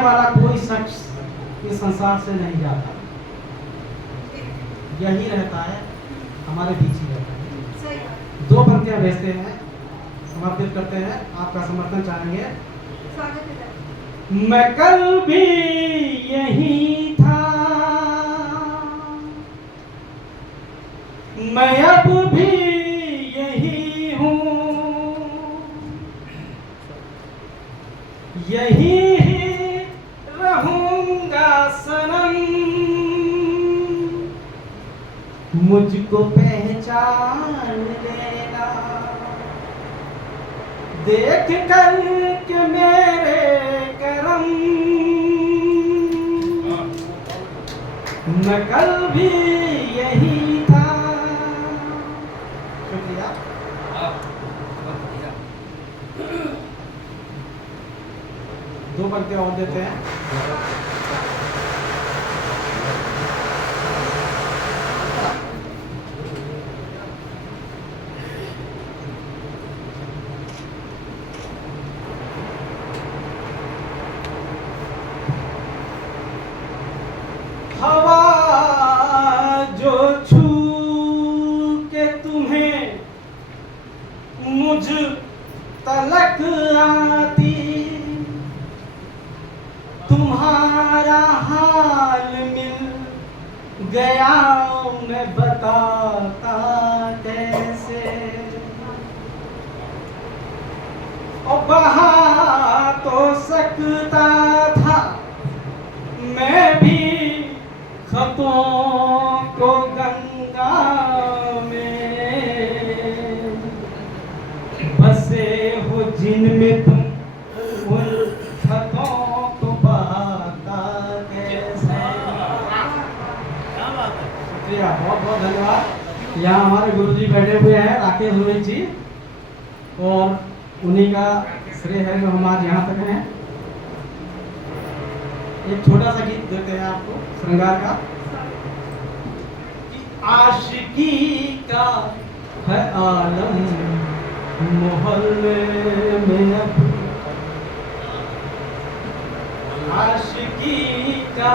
आने वाला कोई शख्स इस संसार से नहीं जाता, यही रहता है, हमारे बीच ही रहता है। दो पंक्तियां भेजते हैं, समर्पित करते हैं, आपका समर्थन चाहेंगे। मैं कल भी यही था, मैं अब भी यही हूँ, यही ही रहूंगा सनम, मुझको पहचान लेना, देख कर के मेरे करम, मैं कल भी यही था। शुक्रिया। दो पंक्तियां और देते हैं। हवा जो छू के तुम्हें मुझ तलक आती, तुम्हारा हाल मिल गया मैं बताता कैसे, और बहा तो सकता था मैं भी खतों को गंगा में, बसे हो जिनमें तुम उन खतों को बहाता कैसे। शुक्रिया, बहुत बहुत धन्यवाद। यहाँ हमारे गुरुजी बैठे हुए हैं, राकेश रोहित जी, और उन्हीं का श्रेय है जो हम आज यहाँ तक हैं। एक छोटा सा गीत देते हैं आपको श्रृंगार का। आशिकी का है आलम मोहल्ले में अब, आशिकी का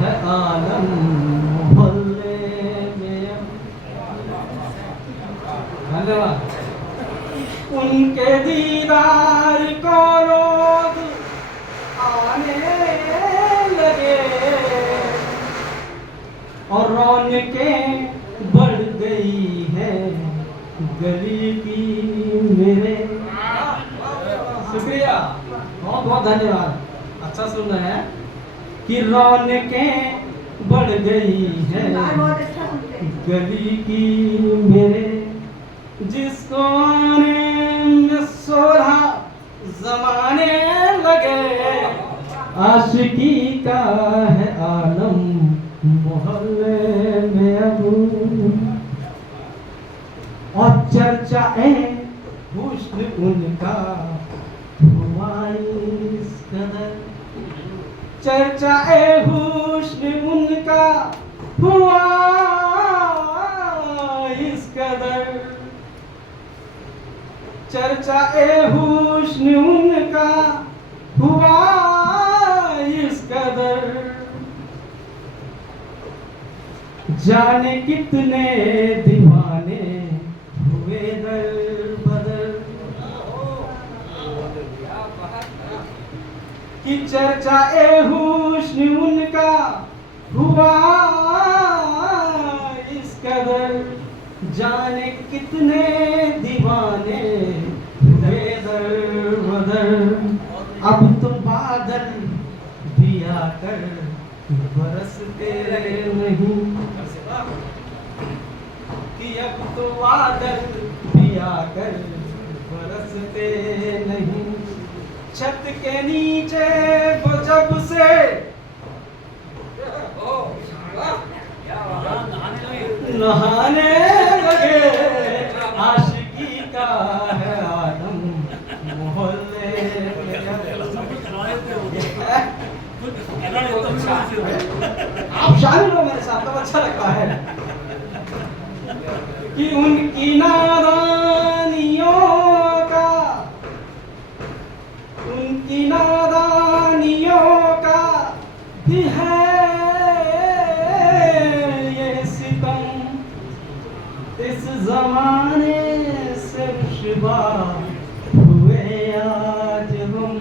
है आलम मोहल्ले में अब। धन्यवाद। उनके दीदार को लोग आने लगे और रौनकें बढ़ गई है गली की मेरे। शुक्रिया, बहुत बहुत धन्यवाद। अच्छा सुन रहे हैं कि रौनकें बढ़ गई है गली की मेरे, जिसको आने में 16 जमाने लगे, आशिकी का है आलम मोहल्ले में अब, और चर्चा है हुस्न उनका हुआ इस कदर, चर्चा है हुस्न उनका हुआ इस कदर, चर्चा ए हुस्न उनका हुआ इस कदर, जाने कितने दीवाने हुए दर बदर, कि चर्चा ए हुस्न उनका हुआ इस कदर, जाने कितने दीवाने हुए दर बदर, अब तो बादल भी आकर बरसते नहीं, कि अब तो बादल भी आकर बरसते नहीं, छत के नीचे वो जब से नहाने लगे, आशिकी का है आलम मोहल्ले आप शामिल हो मेरे साथ, तो अच्छा लगता है कि उनकी नादानियों का, उनकी नादानियों ही है ये सितम, इस जमाने से रुसवा हुए आज हम,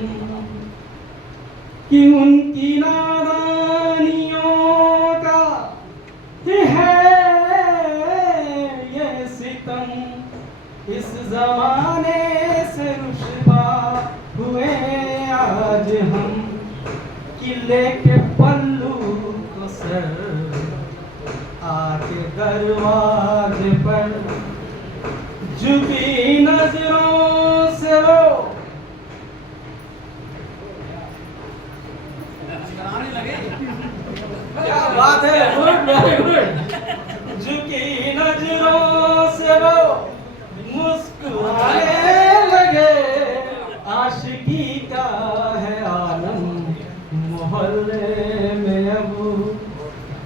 कि उनकी नादानियों का ही है ये सितम, इस जमाने से रुसवा हुए आज हम, कि लेके पल्लू को सर आके दरवाजे पर झुकी नजरों से वो क्या बात है, गुड वेरी गुड। झुकी नजरों से वो मुस्कुराने लगे, आशिकी का है आलम मोहल्ले में अब।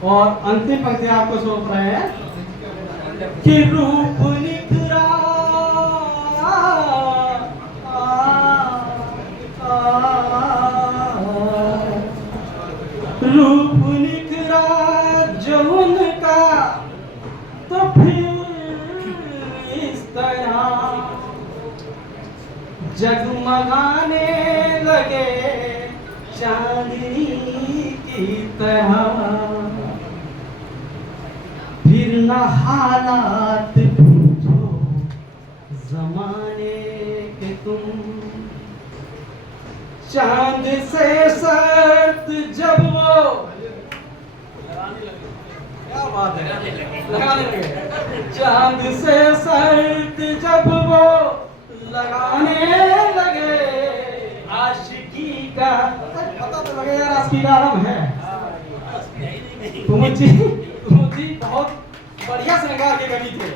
और अंतिम पंक्ति आपको सौंप रहे हैं कि रूप निखरा रूप निखरा जो उनका, तो फिर इस तरह जगमगाने लगे चांदनी की तरह। फिर न हालात पूछो जमाने के तुम, चांद से शर्त जब वो क्या बात है, लगाने लगे। चांद से शर्त जब वो लगाने लगे, आशिकी का पता तो लगे यार, आशिकी का आलम है। तुमुची बहुत बढ़िया श्रृंगार के कवि थे,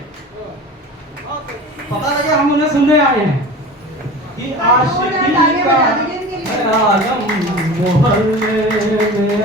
पता लगे हम उन्हें सुनने आए हैं कि आशिकी का आलम मोहल्ले में।